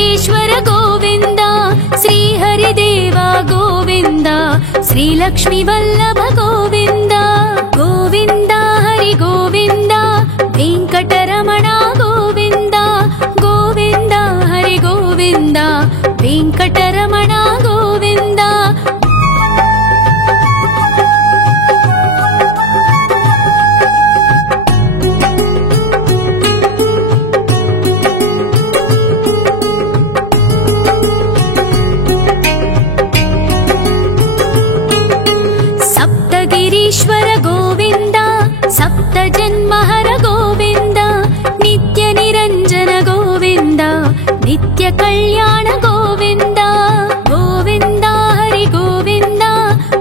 वेङ्कटेश्वर गोविन्द श्रीहरिदेव गोविन्द श्रीलक्ष्मीवल्लभ गोविन्द गोविन्द हरि गोविन्द वेङ्कटरमण गोविन्द गोविन्द हरि गोविन्द वेङ्कटरमण गोविन्द सप्तगिरीश्वर गोविन्द सप्तजन्महर गोविन्द नित्यनिरञ्जन गोविन्द नित्यकल्याण गोविन्द गोविन्द हरि गोविन्द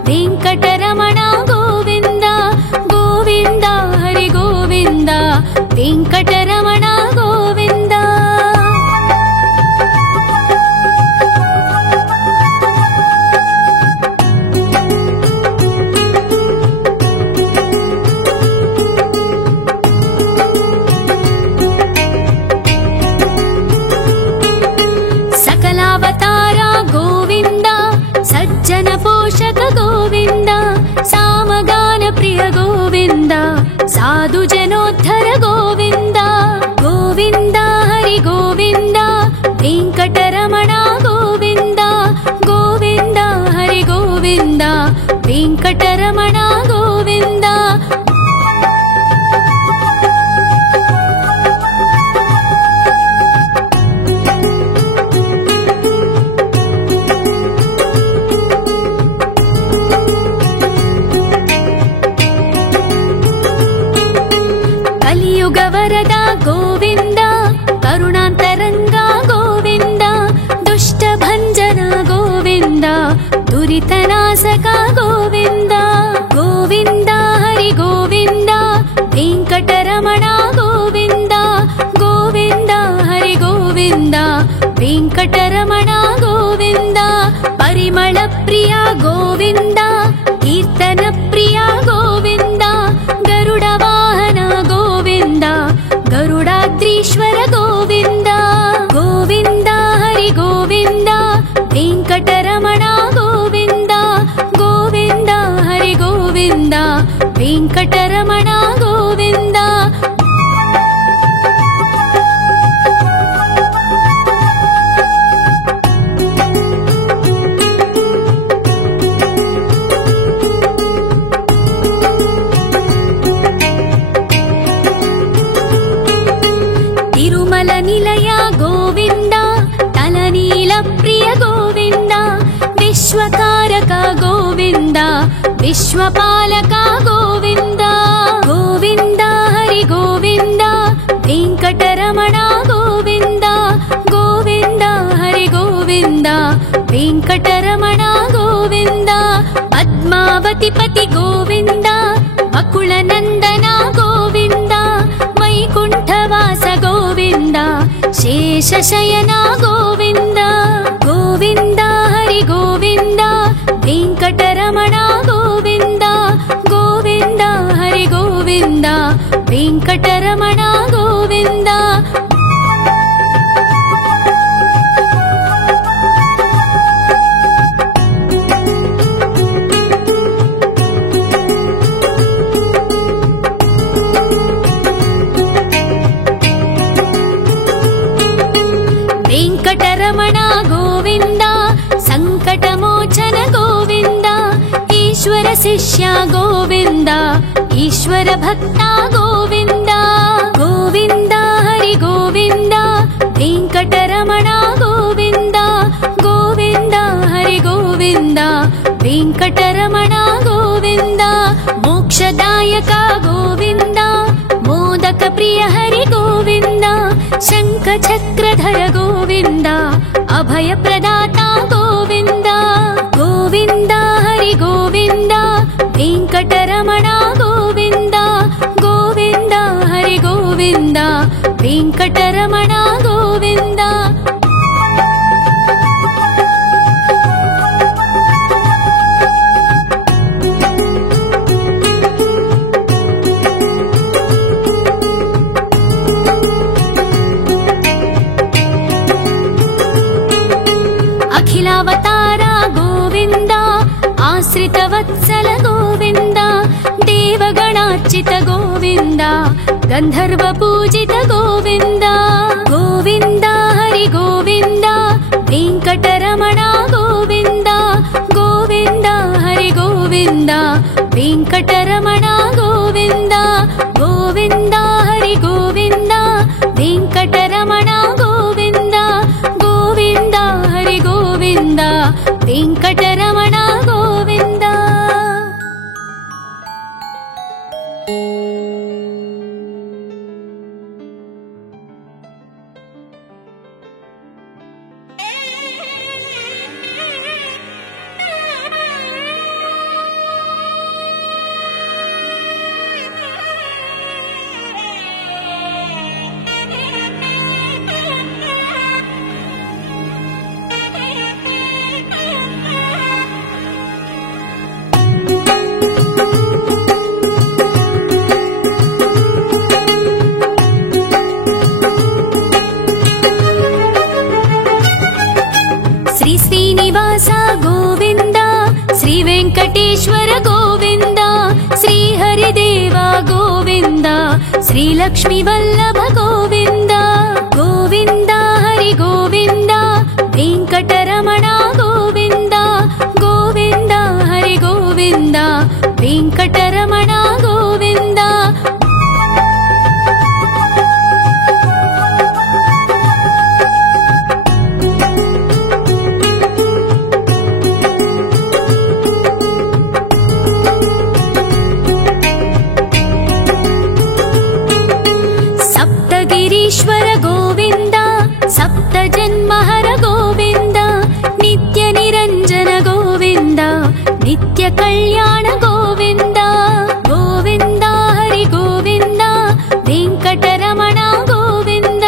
वेङ्कटरमण गोविन्द गोविन्द हरि गोविन्द वेङ्कटरमण गोविन्द सज्जन पोषक गोविन्द सामगान प्रिय गोविन्द साधु जनोद्धर गोविन्द गोविन्द हरि गोविन्द वेङ्कटरमण गोविन्द गोविन्द हरि गोविन्द वेङ्कटरमण गोविन्द कलियुगवरद गोविन्द करुणान्तरङ्ग गोविन्द दुष्टभञ्जन गोविन्द दुरितनाशक गोविन्द गोविन्द हरि गोविन्द वेङ्कटरमण गोविन्द गोविन्द हरि गोविन्द वेङ्कटरमण गोविन्द परिमल प्रिय गोविन्द कीर्तन प्रिय गोविन्द गरुड वाहन गोविन्द गरुडाद्रीश्वर गोविन्द गोविन्द हरि गोविन्द वेङ्कटरमण गोविन्द गोविन्द हरि गोविन्द वेङ्कटरमण गोविन्द तिरुमल निलय गोविन्द तलनील प्रिय गोविन्द विश्वकारक गोविन्द विश्वपालक गोविन्द गोविन्द हरि गोविन्द वेङ्कटरमण गोविन्द गोविन्द हरि गोविन्द वेङ्कटरमण गोविन्द पद्मावती पति गोविन्द बकुलनन्दन गोविन्द वैकुण्ठवास गोविन्द शेषशयन गोविन्द गोविन्द हरि गोविन्द वेङ्कटरमण गोविन्द गोविन्द हरि गोविन्द वेङ्कटरमण गोविन्द वेङ्कटरमण गोविन्द सङ्कटमोचन गोविन्द ईश्वर शिष्य गोविन्द ईश्वर भक्त गोविन्द गोविन्द हरि गोविन्द वेङ्कटरमण गोविन्द गोविन्द हरि गोविन्द वेङ्कटरमण गोविन्द मोक्षदायक गोविन्द मोदक प्रिय हरि गोविन्द शङ्ख चक्रधर गोविन्द अभय प्रदाता गोविन्द गोविन्द हरि गोविन्द वेङ्कटरमण गोविन्द गोविन्द हरि गोविन्द वेङ्कटरमण गोविन्द आश्रितवत्सल गोविन्द देवगणार्चित गोविन्द गन्धर्वपूजित गोविन्द गोविन्द हरि गोविन्द वेङ्कटरमण गोविन्द गोविन्द हरि गोविन्द वेङ्कटरमण गोविन्द गोविन्द हरि गोविन्द वेङ्कटरमण गोविन्द गोविन्द हरि गोविन्द वेङ्कटरमण गोविन्द। वेङ्कटेश्वर गोविन्द श्रीहरिदेव गोविन्द श्रीलक्ष्मीवल्लभ गोविन्द गोविन्द हरि गोविन्द वेङ्कटरमण गोविन्द गोविन्द हरि गोविन्द वेङ्कटरमण गोविन्द। ईश्वर गोविन्द सप्तजन्महर गोविन्द नित्य निरञ्जन गोविन्द नित्य कल्याण गोविन्द गोविन्द हरि गोविन्द वेङ्कटरमण गोविन्द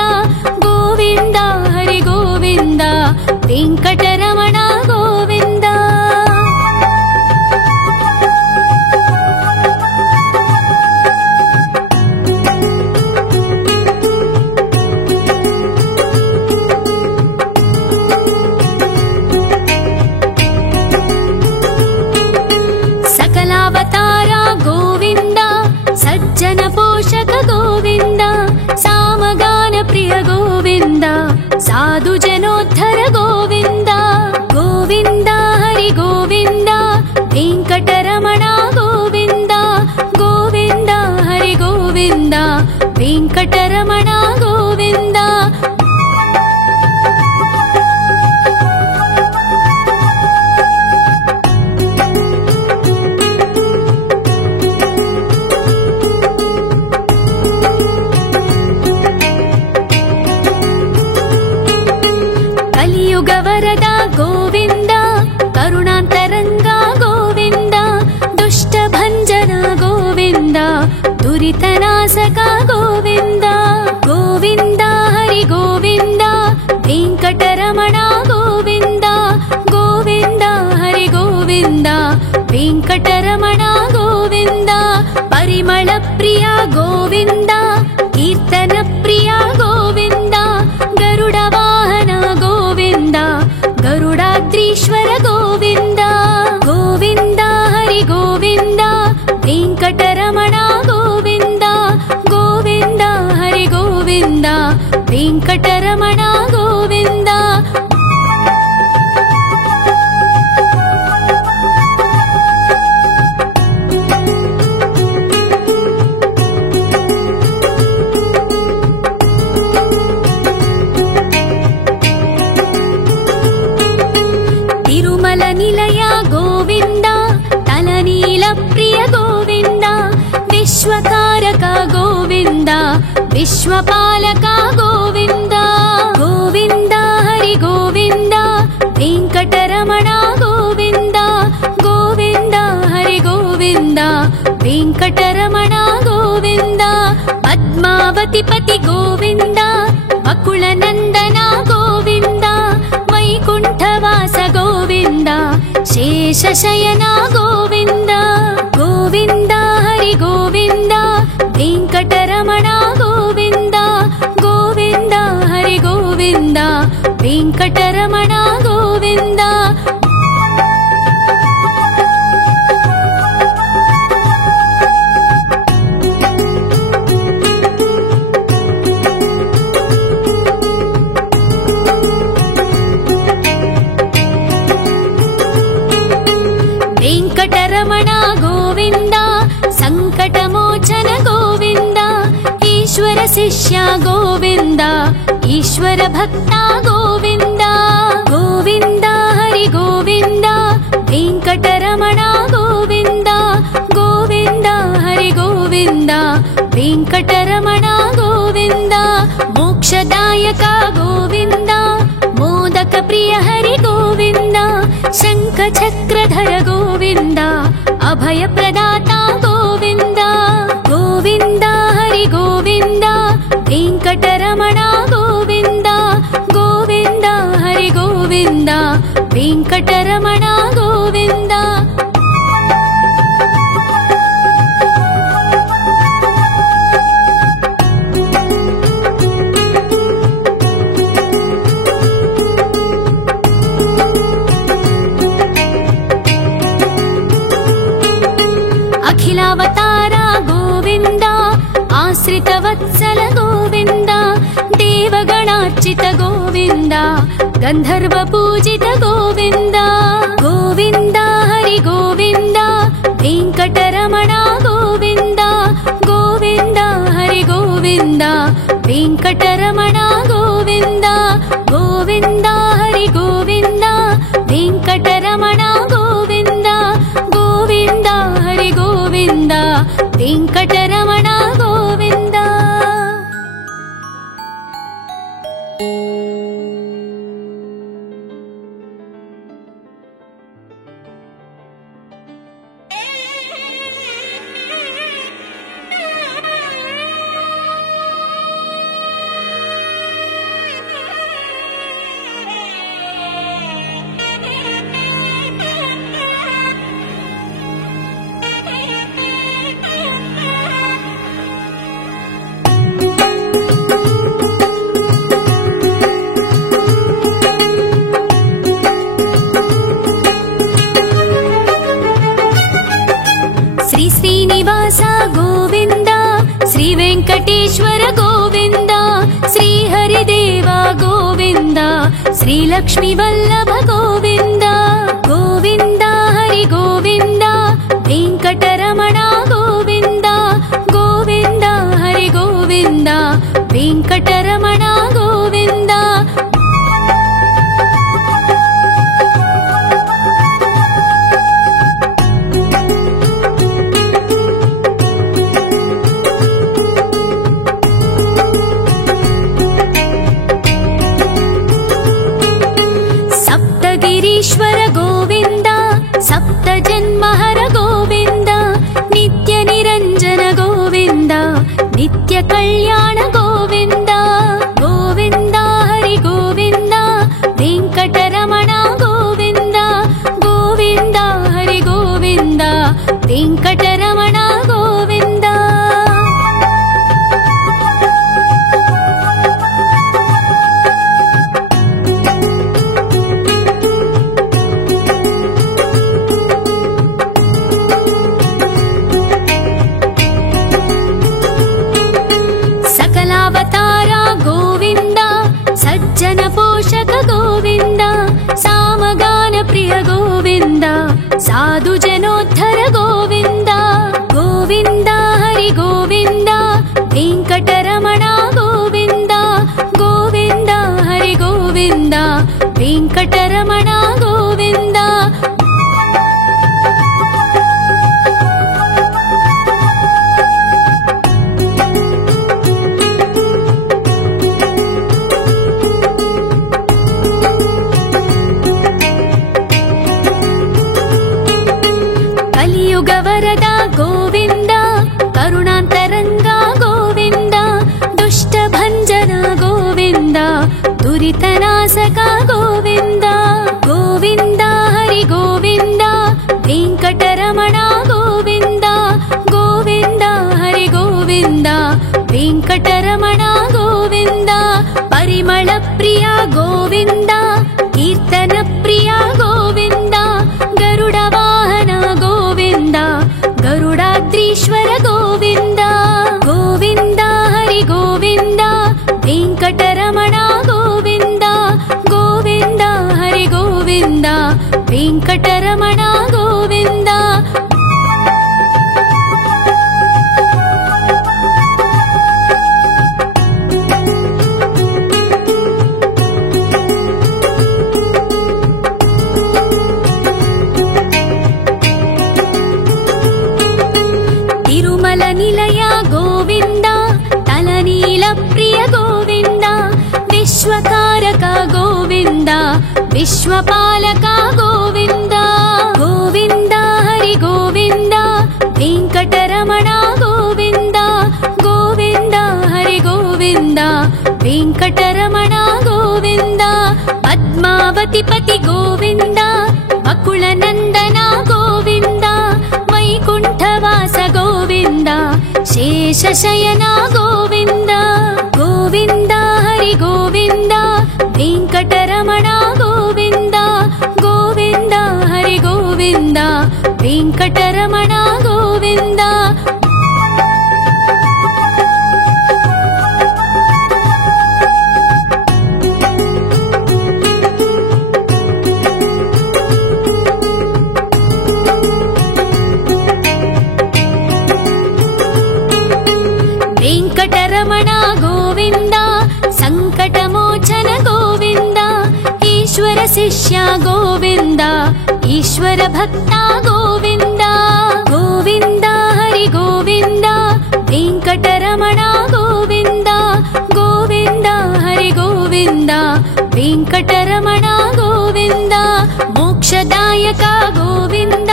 गोविन्द हरि गोविन्द वेङ्कटरमण गोविन्द। पोषक गोविन्द सामगान प्रिय गोविन्द साधु जनोद्धर गोविन्द गोविन्द हरि गोविन्द वेङ्कटरमण गोविन्द गोविन्द हरि गोविन्द वेङ्कटरमण गोविन्द। वरद गोविन्द करुणान्तरङ्ग गोविन्द दुष्टभञ्जन गोविन्द दुरितनाशक गोविन्द गोविन्द हरि गोविन्द वेङ्कटरमण गोविन्द गोविन्द हरि गोविन्द वेङ्कटरमण गोविन्द। परिमल प्रिय गोविन्द कीर्तन प्रिय गोविन्द गरुड वाहन गोविन्द गरुडाद्रीश्वर गोविन्द गोविन्द हरि गोविन्द वेङ्कटरमण गोविन्द गोविन्द हरि गोविन्द वेङ्कटरमण गोविन्द। तिरुमल निलय गोविन्द तलनील प्रिय गोविन्द विश्वकारक गोविन्द विश्वपालक गोविन्द गोविन्द हरि गोविन्द वेङ्कटरमण गोविन्द गोविन्द हरि गोविन्द वेङ्कटरमण गोविन्द। पद्मावतिपति गोविन्द वकुलनन्दन गोविन्द वैकुण्ठवास गोविन्द शेषशयन गोविन्द गोविन्द हरि गोविन्द वेङ्कटरमण गोविन्द गोविन्द हरि गोविन्द वेङ्कटरमण गोविन्द। वेङ्कटरमण गोविन्द सङ्कटमोचन गोविन्द ईश्वर शिष्य गोविन्द ईश्वर भक्ता गोविन्द गोविन्द हरि गोविन्द वेङ्कटरमण गोविन्द गोविन्द हरि गोविन्द वेङ्कटरमण गोविन्द मोक्षदायक गोविन्द मोदक प्रिय हरि गोविन्द शङ्ख चक्रधर गोविन्द अभय प्रदाता गोविन्द गोविन्द हरि गोविन्द वेङ्कटरमण गोविन्द गोविन्द हरि गोविन्द वेङ्कटरमण गोविन्द अखिलावतार गोविन्द आश्रितवत्सल गोविन्द देवगणार्चित गोविन्द गन्धर्व पूजित गोविन्द गोविन्द हरि गोविन्द वेङ्कटरमण गोविन्द गोविन्द हरि गोविन्द वेङ्कटरमण गोविन्द गोविन्द हरि गोविन्द वेङ्कटरमण गोविन्द गोविन्द हरि गोविन्द वेङ्कटरमण गोविन्द श्रीनिवास गोविन्द श्री वेङ्कटेश्वर गोविन्द श्री हरिदेव गोविन्द श्री लक्ष्मी वल्लभ गोविन्द गोविन्द हरि गोविन्द वेङ्कटरमण गोविन्द गोविन्द हरि गोविन्द वेङ्कटरमण गोविन्द गिरीश्वर गोविन्द सप्त जन्महर गोविन्द नित्य निरञ्जन गोविन्द नित्य कल्याण गोविन्द गोविन्द हरि गोविन्द वेङ्कटरमण गोविन्द गोविन्द हरि गोविन्द वेङ्कटरमण गोविन्द सकलावतार गोविन्द सज्जन पोषक गोविन्द सामगान प्रिय गोविन्द साधु जनोद्धर गोविन्द गोविन्द हरि गोविन्द वेङ्कटरमण गोविन्द गोविन्द हरि गोविन्द वेङ्कटरमण गोविन्द कलियुगवरद गोविन्द करुणान्तरङ्ग गोविन्द दुष्टभञ्जन गोविन्द दुरितनाशक गोविन्द गोविन्द हरि गोविन्द वेङ्कटरमण गोविन्द गोविन्द हरि गोविन्द वेङ्कटरमण गोविन्द परिमल प्रिय गोविन्द कीर्तन प्रिय गोविन्द गरुड वाहन गोविन्द गरुडाद्रीश्वर गोविन्द गोविन्द हरि गोविन्द वेङ्कटरमण गोविन्द गोविन्द हरि गोविन्द वेङ्कटरमण गोविन्द निलय गोविन्द तलनील प्रिय गोविन्द विश्वकारक गोविन्द विश्वपालक गोविन्द गोविन्द हरि गोविन्द वेंकटरमण गोविन्द गोविन्द हरि गोविन्द वेंकटरमण गोविन्द पद्मावती पति गोविन्द बकुलनन्दन गोविन्द वैकुण्ठवास गोविन्द शेषशयन गोविन्द गोविन्द हरि गोविन्द वेंकटरमण गोविन्द गोविन्द हरि गोविन्द वेंकटरमण गोविन्द वेंकटरमण गोविन्द संकटमोचन गोविन्द ईश्वर शिष्य गोविन्द ईश्वर भक्त गोविन्द गोविन्द हरि गोविन्द वेंकटरमण गोविन्द गोविन्द हरि गोविन्द वेंकटरमण गोविन्द मोक्षदायक गोविन्द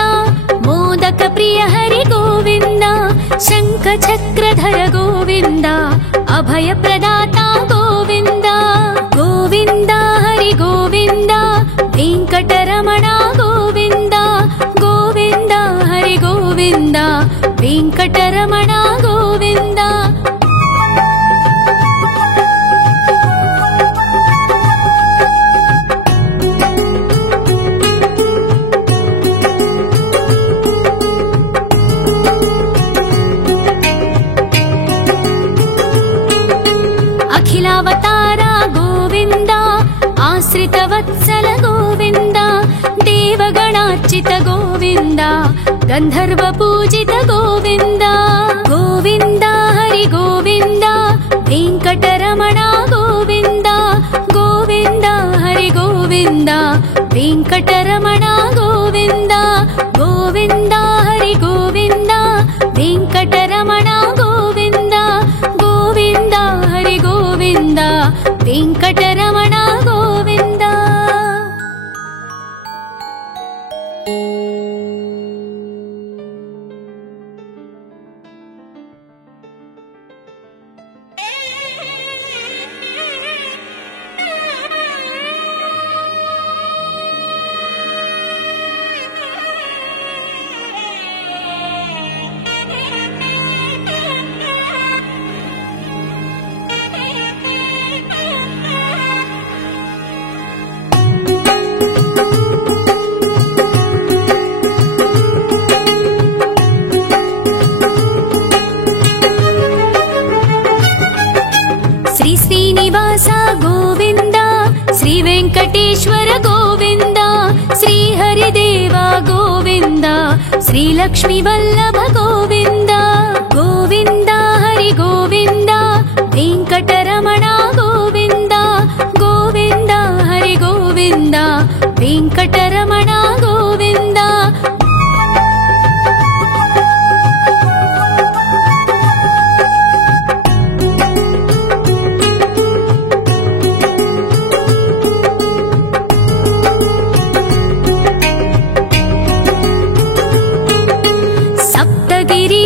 मोदक प्रिय हरि गोविन्द शंख चक्रधर गोविन्द अभय प्रदाता गोविन्द गोविन्द हरि गोविन्द वेंकटरमण गोविन्द गोविन्द हरि गोविन्द वेंकटरमण गोविन्द अखिलावतार गोविन्द आश्रितवत्सल गोविन्द देवगणार्चित गोविन्द गन्धर्व पूजित गोविन्द गोविन्द हरि गोविन्द वेंकटरमण गोविन्द गोविन्द हरि गोविन्द वेंकटरमण गोविन्द गोविन्द हरि गोविन्द वेंकटरमण गोविन्द गोविन्द हरि गोविन्द वेंकटरमण गोविन्द श्रीनिवास गोविन्द श्री वेंकटेश्वर गोविन्द श्री हरिदेव गोविन्द श्री लक्ष्मी वल्लभ गोविन्द गोविन्द हरि गोविन्द वेंकटरमण गोविन्द गोविन्द हरि गोविन्द वेंकटरमण गोविन्द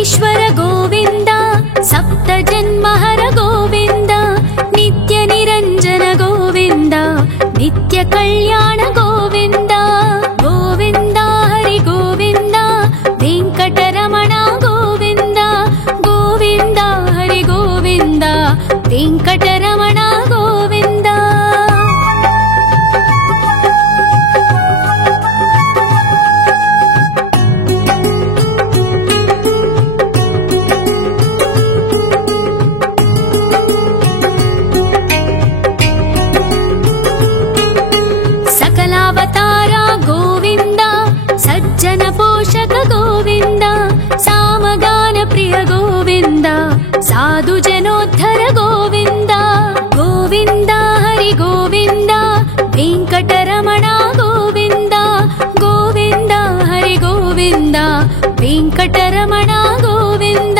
ईश्वर गोविन्द सप्त जन्महर गोविन्द नित्य निरंजन गोविन्द नित्य कल्याण गोविन्द गोविन्द हरि गोविन्द वेंकटरमण गोविन्द गोविन्द हरि गोविन्द वेंकटरमण गोविन्द साधु जनोद्धर गोविन्द गोविन्द हरि गोविन्द वेंकटरमण गोविन्द गोविन्द हरि गोविन्द वेंकटरमण गोविन्द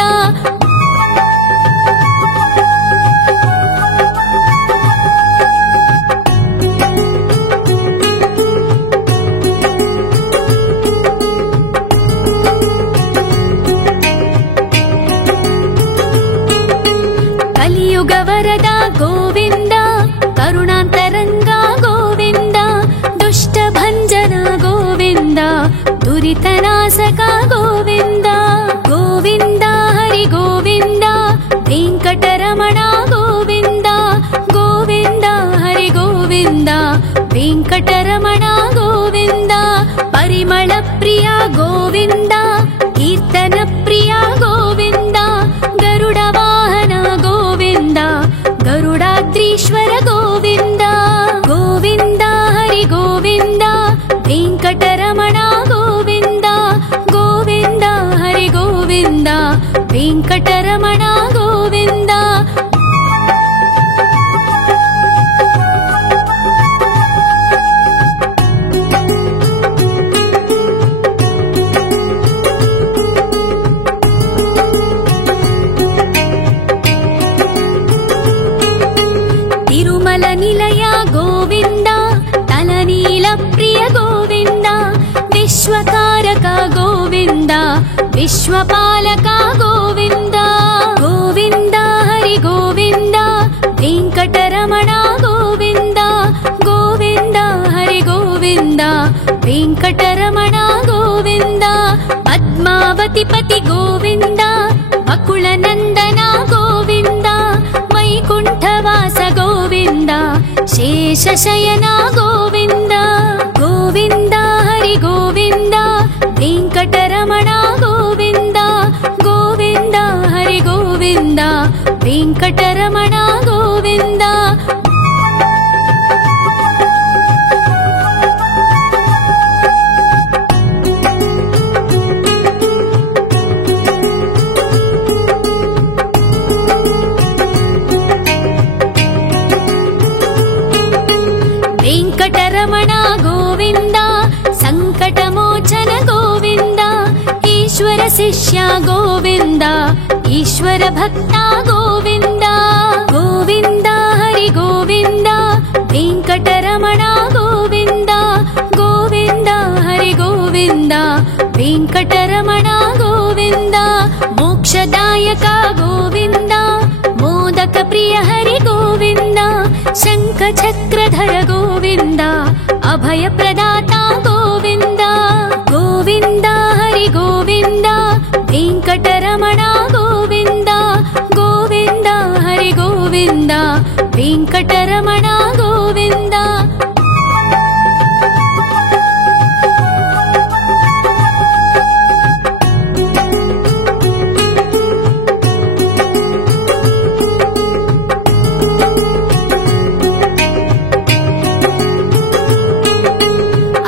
दुरितनाशक गोविन्द गोविन्द हरि गोविन्द वेङ्कटरमण गोविन्द गोविन्द हरि गोविन्द वेङ्कटरमण गोविन्द परिमल प्रिय गोविन्द कीर्तन प्रिय गोविन्द गरुड वाहन गोविन्द गरुडाद्रीश्वर गोविन्द गोविन्द हरि गोविन्द वेङ्कटरमण गोविन्द गोविन्द हरि गोविन्द वेङ्कटरमण गोविन्द तिरुमल निलय गोविन्द तलनील प्रिय गोविन्द विश्वकारक गोविन्द विश्वपालक गोविन्द गोविन्द हरि गोविन्द वेङ्कटरमण गोविन्द गोविन्द हरि गोविन्द वेङ्कटरमण गोविन्द पद्मावतिपति गोविन्द बकुलनन्दन गोविन्द वैकुण्ठवास गोविन्द शेषशयन गोविन्द गोविन्द हरि गोविन्द वेङ्कटरमण गोविन्द गोविन्द हरि गोविन्द वेङ्कटरमण गोविन्द वेङ्कटरमण गोविन्द सङ्कटमोचन गोविन्द ईश्वर शिष्य गोविन्द ईश्वर भक्त गोविन्द गोविन्द हरि गोविन्द वेङ्कटरमण गोविन्द गोविन्द हरि गोविन्द वेङ्कटरमण गोविन्द मोक्षदायक गोविन्द मोदक प्रिय हरि गोविन्द शङ्ख चक्रधर गोविन्द अभय प्रदाता गोविन्द गोविन्द हरि गोविन्द वेङ्कटरमण गोविन्द गोविन्द हरि गोविन्द वेङ्कटरमण गोविन्द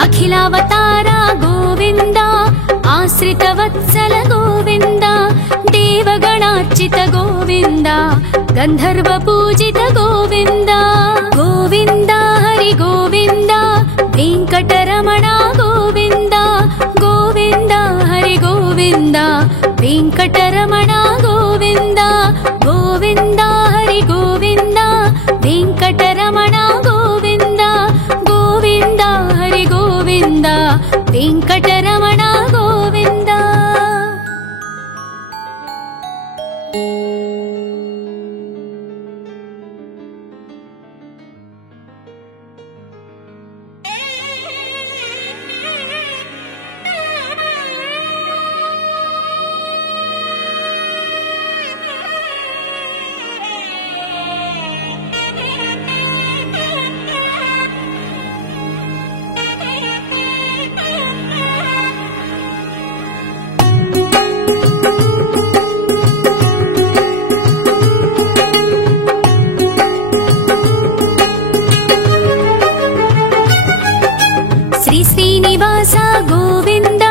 अखिलावतार गोविन्द आश्रितवत्सल गोविन्द देवगणार्चित गोविन्द गन्धर्व पूजित गोविन्द गोविन्द हरि गोविन्द वेङ्कटरमण गोविन्द गोविन्द हरि गोविन्द वेङ्कटरमण गोविन्द गोविन्द हरि गोविन्द वेङ्कटरमण गोविन्द गोविन्द हरि गोविन्द वेङ्कटरमण गोविन्द श्रीनिवास गोविन्द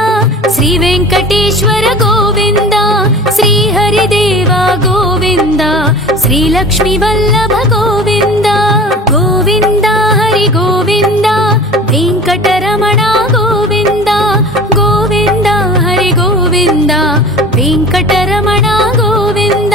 श्री वेङ्कटेश्वर गोविन्द श्री हरिदेव गोविन्द श्री लक्ष्मी वल्लभ गोविन्द गोविन्द हरि गोविन्द वेङ्कटरमण गोविन्द गोविन्द हरि गोविन्द वेङ्कटरमण गोविन्द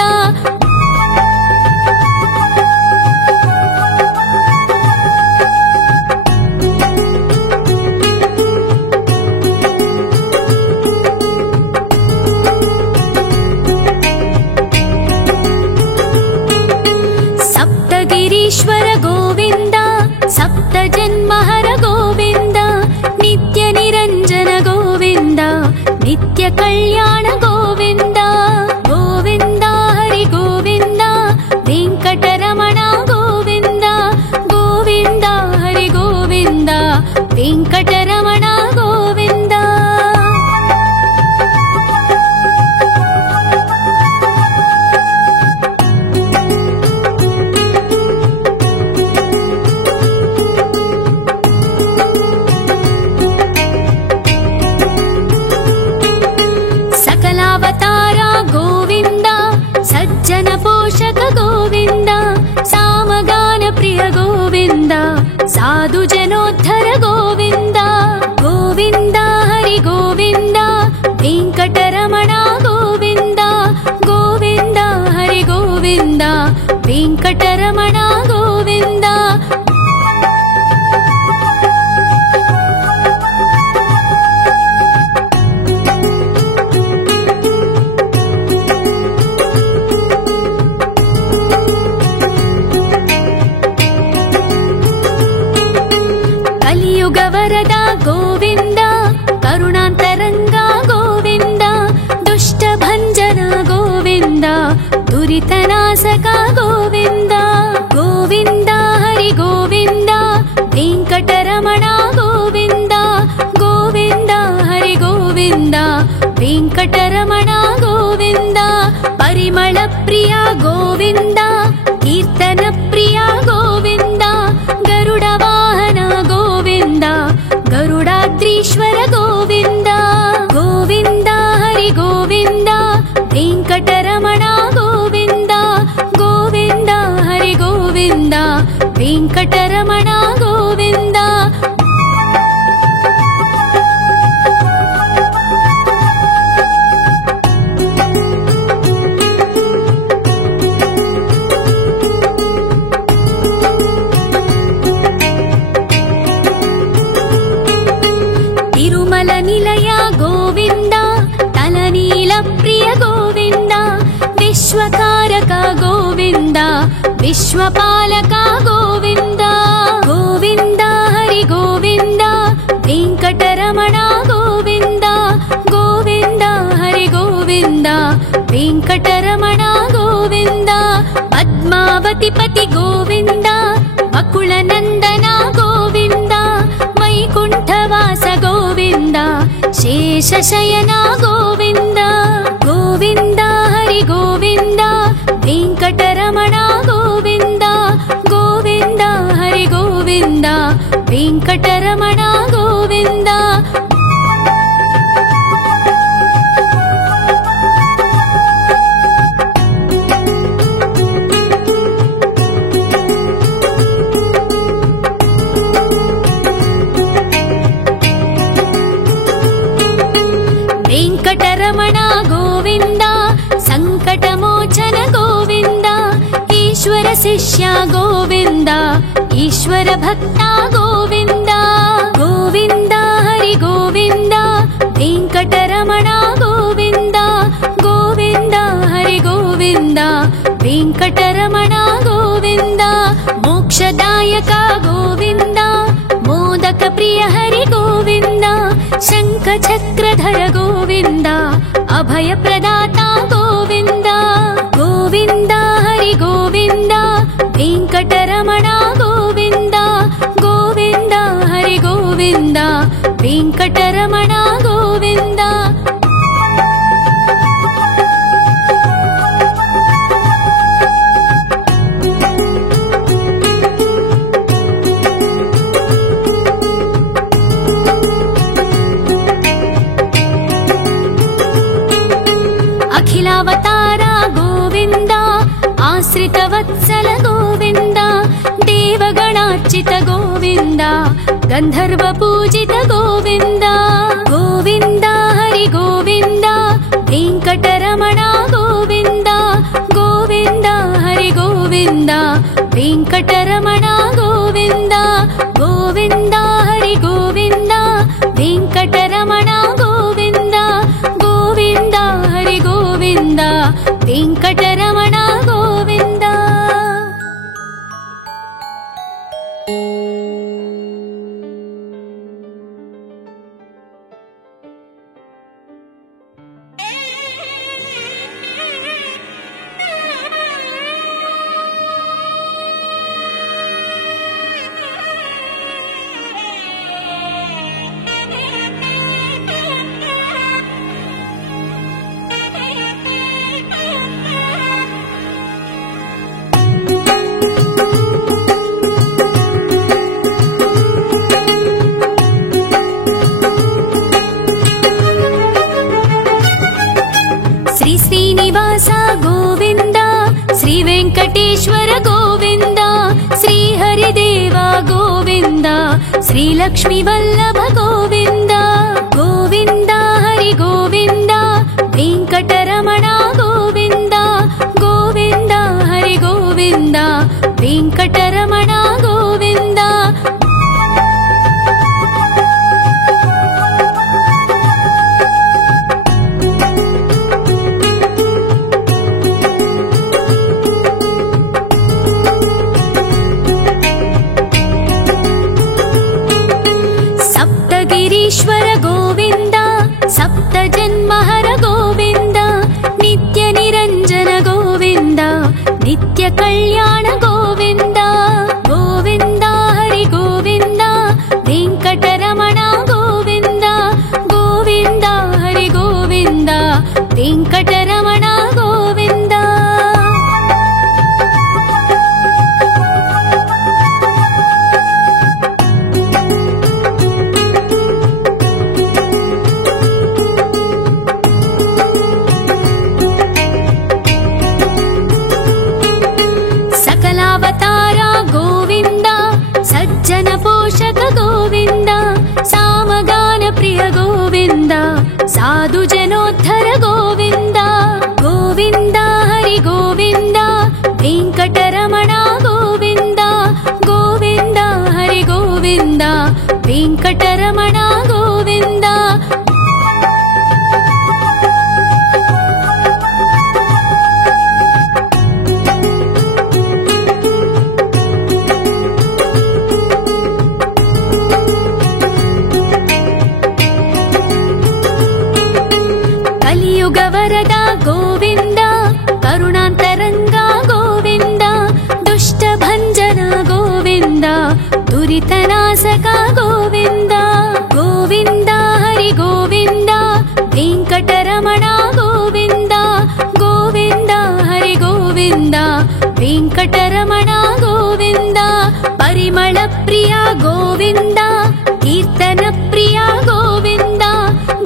कल्याण गोविन्द गोविन्द हरि गोविन्द वेङ्कटरमण गोविन्द गोविन्द हरि गोविन्द वेङ्कटरमण गोविन्द। सकलावतार गोविन्द सज्जन पोषक गोविन्द सामगान प्रिय गोविन्द साधु जनोद्धर गोविन्द गोविन्द हरि गोविन्द वेङ्कटरमण गोविन्द गोविन्द हरि गोविन्द वेङ्कटरमण गोविन्द। कलियुग वरद गोविन्द करुणान्तरङ्ग गोविन्द दुष्ट भञ्जन गोविन्द दुरितनाशक गोविन्द गोविन्द हरि गोविन्द वेङ्कटरमण गोविन्द गोविन्द हरि गोविन्द वेङ्कटरमण गोविन्द। परिमल प्रिय गोविन्द कीर्तन प्रिय गोविन्द गरुड वाहन गोविन्द गरुडाद्रीश्वर गोविन्द गोविन्द हरि गोविन्द वेङ्कटरमण गोविन्द गोविन्द हरि गोविन्द वेङ्कटरमण गोविन्द। तिरुमल निलय गोविन्द तलनील प्रिय गोविन्द विश्वकारक गोविन्द विश्वपालक गोविन्द गोविन्द हरि गोविन्द वेङ्कटरमण गोविन्द गोविन्द हरि गोविन्द वेङ्कटरमण गोविन्द। पद्मावति पति गोविन्द बकुल नन्दन गोविन्द वैकुण्ठवास गोविन्द शेषशयन गोविन्द गोविन्द हरि गोविन्द वेङ्कटरमण गोविन्द गोविन्द हरि गोविन्द वेङ्कटरमण गोविन्द। वेङ्कटरमण गोविन्द सङ्कटमोचन गोविन्द ईश्वर शिष्य गोविन्द ईश्वर भक्त गोविन्द गोविन्द हरि गोविन्द वेङ्कटरमण गोविन्द गोविन्द हरि गोविन्द वेङ्कटरमण गोविन्द। मोक्षदायक गोविन्द मोदक प्रिय हरि गोविन्द शङ्ख चक्रधर गोविन्द अभय प्रदाता गोविन्द गोविन्द हरि गोविन्द वेङ्कटरमण गोविन्द गोविन्द हरि गोविन्द वेङ्कटरमण गोविन्द। अखिलावतार गोविन्द आश्रितवत्सल गोविन्द देवगणार्चित गोविन्द गन्धर्व पूजित गोविन्द गोविन्द हरि गोविन्द वेङ्कटरमण गोविन्द गोविन्द हरि गोविन्द वेङ्कटरमण गोविन्द गोविन्द हरि गोविन्द वेङ्कटरमण गोविन्द गोविन्द हरि गोविन्द वेङ्कटरमण गोविन्द। శ్రీనివాస గోవింద, శ్రీ వెంకటేశ్వర గోవింద, శ్రీహరిదేవ గోవింద, శ్రీలక్ష్మీ వల్లభ గోవింద. గోవింద హరి గోవింద, వెంకటరమణ గోవింద, గోవింద హరి గోవింద, వెంకటరమణ గోవింద. సప్తగిరీశ్వర గోవింద, సప్త జన్మహర గోవింద, నిత్య నిరంజన గోవింద, నిత్య కళ్యాణ గోవింద. గోవింద హరి గోవింద, వెంకటరమణ గోవింద, గోవింద హరి గోవింద, వెంకటరమణ గోవింద. సకలావతార గోవింద, సజ్జన పోషక గోవింద, సామగాన ప్రియ గోవింద, సాధు జనోద్ధర గోవింద. గోవింద హరి గోవింద, వెంకటరమణ గోవింద, గోవింద హరి గోవింద, వెంకటరమణ గోవింద. కలియుగ వరద గోవింద, కరుణాంతరంగ గోవింద, దుష్ట భంజన గోవింద, దురితనాశక గోవింద. గోవింద హరి గోవింద, వెంకటరమణ గోవింద, గోవింద హరి గోవింద, వెంకటరమణ గోవింద. పరిమళ ప్రియ గోవింద, కీర్తన ప్రియ గోవింద,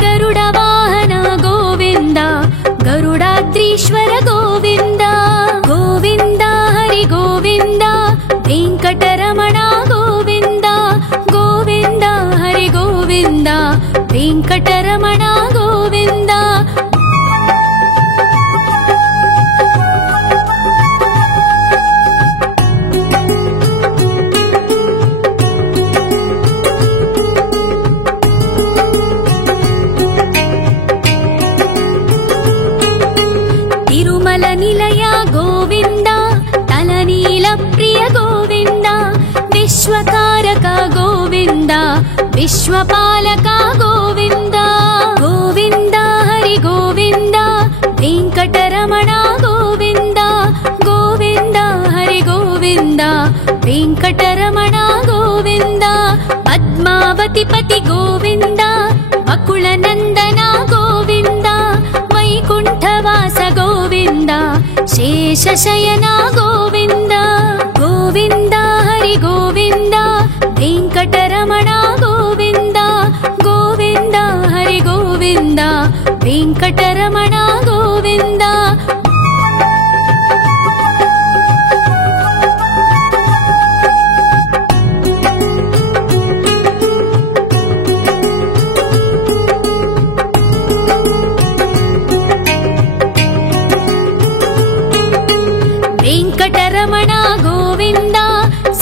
గరుడ వాహన గోవింద, గరుడాద్రీశ్వర గోవింద. గోవింద హరి గోవింద, వెంకటరమణ గోవింద, గోవింద హరి గోవింద, వెంకటరమణ గోవింద. తిరుమల నిలయ గోవింద, తలనీల ప్రియ గోవింద, విశ్వకారక గోవింద, విశ్వపాలక గోవింద. గోవింద హరి గోవింద, వెంకటరమణ గోవింద, గోవింద హరి గోవింద, వెంకటరమణ గోవింద. పద్మావతి పతి గోవింద, వకుళ నందన గోవింద, వైకుంఠవాస గోవింద, శేషశయన గోవింద. గోవింద హరి గోవింద, వెంకటరమణ గోవింద, గోవింద హరి గోవింద, వెంకటరమణ గోవింద. వెంకటరమణ గోవింద,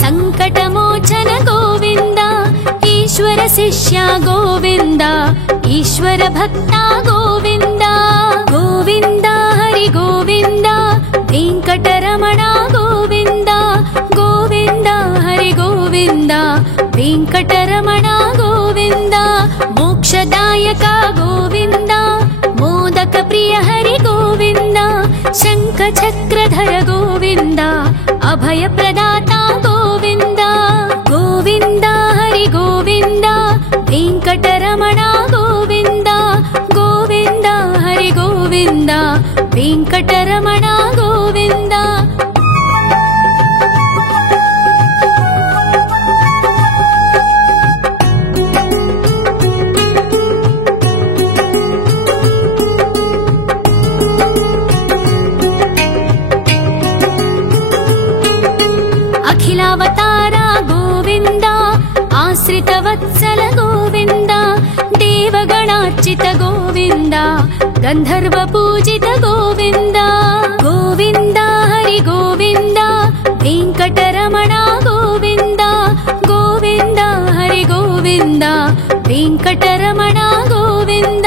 సంకటమోచన గోవింద, ఈశ్వర శిష్య గోవింద, ఈశ్వర భక్త గోవింద. గోవింద హరి గోవింద, వెంకటరమణ గోవింద, గోవింద హరి గోవింద, వెంకటరమణ గోవింద. మోక్షదాయక గోవింద, మోదక ప్రియ హరి గోవింద, శంఖ చక్రధర గోవింద, అభయ ప్రదాత గోవింద. గోవింద హరి గోవింద, వెంకటరమణ గోవింద, గోవింద హరి గోవింద, వెంకటరమణ గోవింద. ಗೋವಿಂದ ಗಂಧರ್ವ ಪೂಜಿತ ಗೋವಿಂದ ಗೋವಿಂದ ಹರಿ ಗೋವಿಂದ ವೆಂಕಟರಮಣ ಗೋವಿಂದ ಗೋವಿಂದ ಹರಿ ಗೋವಿಂದ ವೆಂಕಟರಮಣ ಗೋವಿಂದ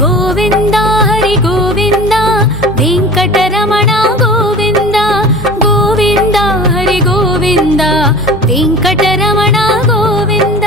ಗೋವಿಂದ ಹರಿ ಗೋವಿಂದ ವೆಂಕಟರಮಣ ಗೋವಿಂದ ಗೋವಿಂದ ಹರಿ ಗೋವಿಂದ ವೆಂಕಟರಮಣ ಗೋವಿಂದ.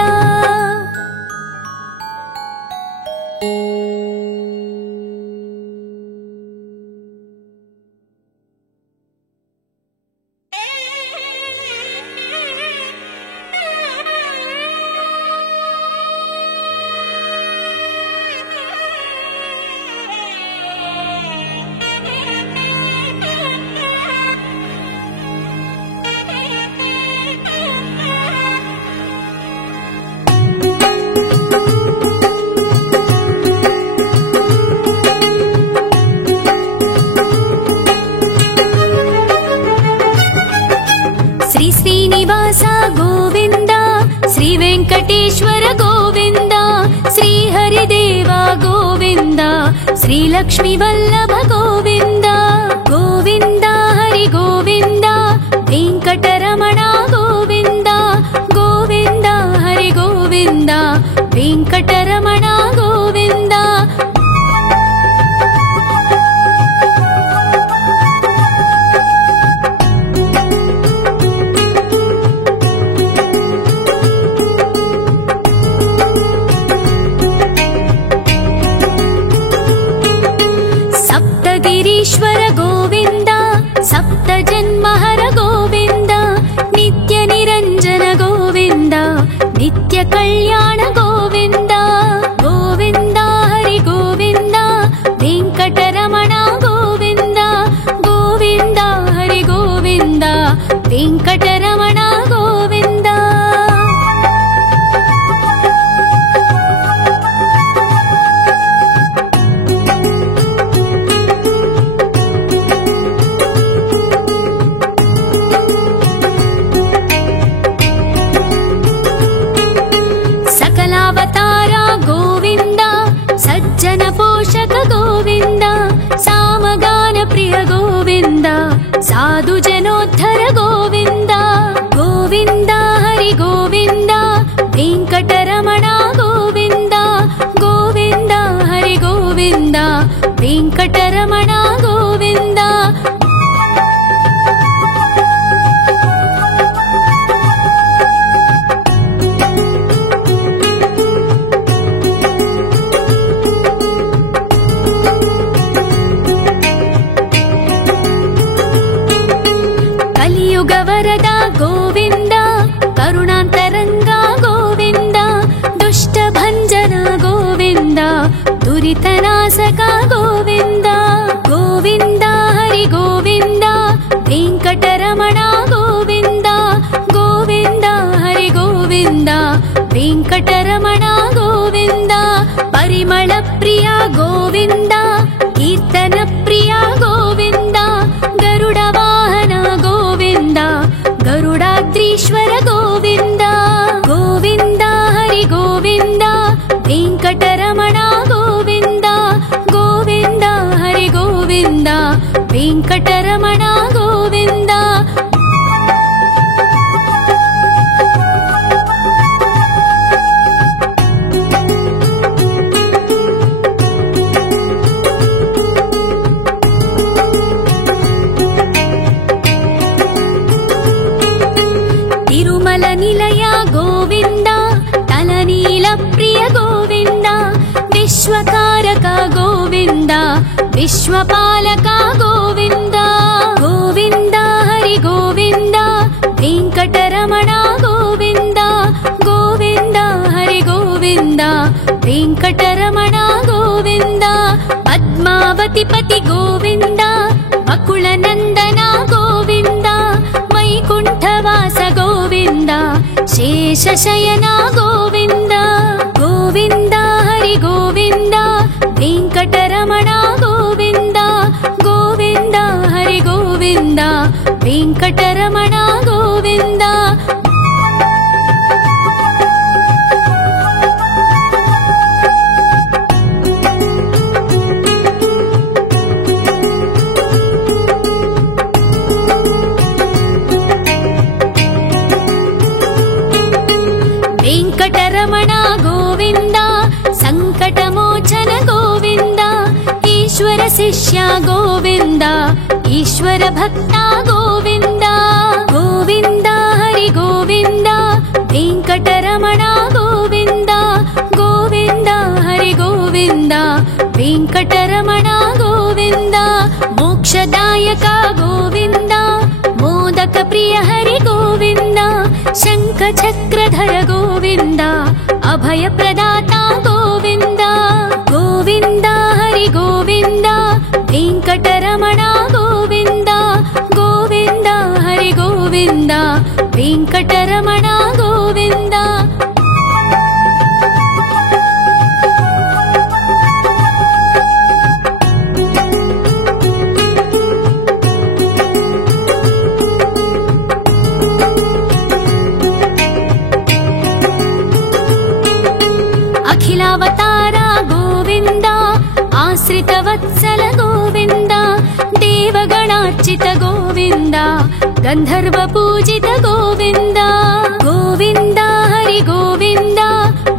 ಶ್ರೀನಿವಾಸ ಗೋವಿಂದ ಶ್ರೀ ವೆಂಕಟೇಶ್ವರ ಗೋವಿಂದ ಶ್ರೀ ಹರಿದೇವ ಗೋವಿಂದ ಶ್ರೀ ಲಕ್ಷ್ಮೀ ವಲ್ಲಭ ಗೋವಿಂದ ಗೋವಿಂದ ಹರಿ ಗೋವಿಂದ ವೆಂಕಟರಮಣ ಗೋವಿಂದ ಗೋವಿಂದ ಹರಿ ಗೋವಿಂದ ವೆಂಕಟರಮಣ ಗೋವಿಂದ. ಗಿರೀಶ್ವರ ಗೋವಿಂದ ಸಪ್ತ ಜನ್ಮಹರ ಗೋವಿಂದ ನಿತ್ಯ ನಿರಂಜನ ಗೋವಿಂದ ನಿತ್ಯ ಕಲ್ಯಾಣ ಗೋವಿಂದ ಗೋವಿಂದ ಹರಿ ಗೋವಿಂದ ವೆಂಕಟರಮಣ ಗೋವಿಂದ ಗೋವಿಂದ ಹರಿ ಗೋವಿಂದ ವೆಂಕಟರಮಣ ಗೋವಿಂದ. ಅವತಾರ ಗೋವಿಂದ ಸಜ್ಜನ ಪೋಷಕ ಗೋವಿಂದ ಸಾಮಗಾನ ಪ್ರಿಯ ಗೋವಿಂದ ಸಾಧು ಜನೋದ್ಧರ ಗೋವಿಂದ ಗೋವಿಂದ ಹರಿ ಗೋವಿಂದ ವೆಂಕಟರಮಣ ಗೋವಿಂದ ಗೋವಿಂದ ಹರಿ ಗೋವಿಂದ ವೆಂಕಟರಮಣ ಗೋವಿಂದ. ವರದ ಗೋವಿಂದ ಕರುಣಾಂತರಂಗ ಗೋವಿಂದ ದುಷ್ಟ ಭಂಜನ ಗೋವಿಂದ ದುರಿತನಾಶಕ ಗೋವಿಂದ ಗೋವಿಂದ ಹರಿ ಗೋವಿಂದ ವೆಂಕಟರಮಣ ಗೋವಿಂದ ಗೋವಿಂದ ಹರಿ ಗೋವಿಂದ ವೆಂಕಟರಮಣ ಗೋವಿಂದ. ಪರಿಮಳ ಪ್ರಿಯ ಗೋವಿಂದ ಕೀರ್ತನ ಪ್ರಿಯ ಗೋವಿಂದ ಗರುಡ ವಾಹನ ಗೋವಿಂದ ಗರುಡಾದ್ರೀಶ್ವರ ಗೋವಿಂದ ಗೋವಿಂದ ಹರಿ ಗೋವಿಂದ ವೆಂಕಟರಮಣ ಗೋವಿಂದ ಗೋವಿಂದ ಹರಿ ಗೋವಿಂದ ವೆಂಕಟರಮಣ ಗೋವಿಂದ. ತಿರುಮಲ ನಿಲಯ ಗೋವಿಂದ ತಲನೀಲ ಪ್ರಿಯ ಗೋವಿಂದ ವಿಶ್ವಕಾರಕ ಗೋವಿಂದ ವಿಶ್ವಪಾಲಕ ಗೋವಿಂದ ಗೋವಿಂದ ಹರಿ ಗೋವಿಂದ ವೆಂಕಟರಮಣ ಗೋವಿಂದ ಗೋವಿಂದ ಹರಿ ಗೋವಿಂದ ವೆಂಕಟರಮಣ ಗೋವಿಂದ. ಪದ್ಮಾವತಿ ಪತಿ ಗೋವಿಂದ ಬಕುಳ ನಂದನ ಗೋವಿಂದ ವೈಕುಂಠವಾಸ ಗೋವಿಂದ ಶೇಷಶಯನ ಗೋವಿಂದ ಗೋವಿಂದ ಹರಿ ಗೋವಿಂದ ವೆಂಕಟರಮಣ ಗೋವಿಂದ ಗೋವಿಂದ ಹರಿ ಗೋವಿಂದ ವೆಂಕಟರಮಣ ಗೋವಿಂದ. शिष्य गोविन्द ईश्वर भक्ता गोविन्द गोविन्द हरि गोविन्द वेङ्कटरमण गोविन्द गोविन्द हरि गोविन्द वेङ्कटरमण गोविन्द मोक्षदायक गोविन्द मोदक प्रिय हरि गोविन्द शङ्ख चक्रधर गोविन्द अभय प्रदाता गोविन्द गोविन्द हरि गोविन्द वेङ्कटरमण गोविन्द गोविन्द हरि गोविन्द वेङ्कटरमण गोविन्द अखिलावतार गोविन्द आश्रितवत्सल गोविन्द देवगणार्चित गोविन्द गन्धर्व पूजित गोविन्द गोविन्द हरि गोविन्द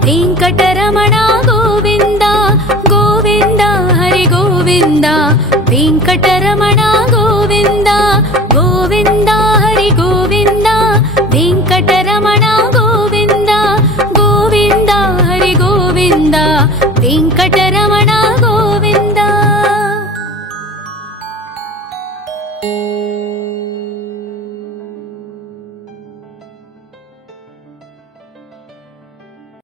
वेङ्कटरमण गोविन्द गोविन्द हरि गोविन्द वेङ्कटरमण गोविन्द गोविन्द हरि गोविन्द वेङ्कटरमण गोविन्द गोविन्द हरि गोविन्द वेङ्कटरमण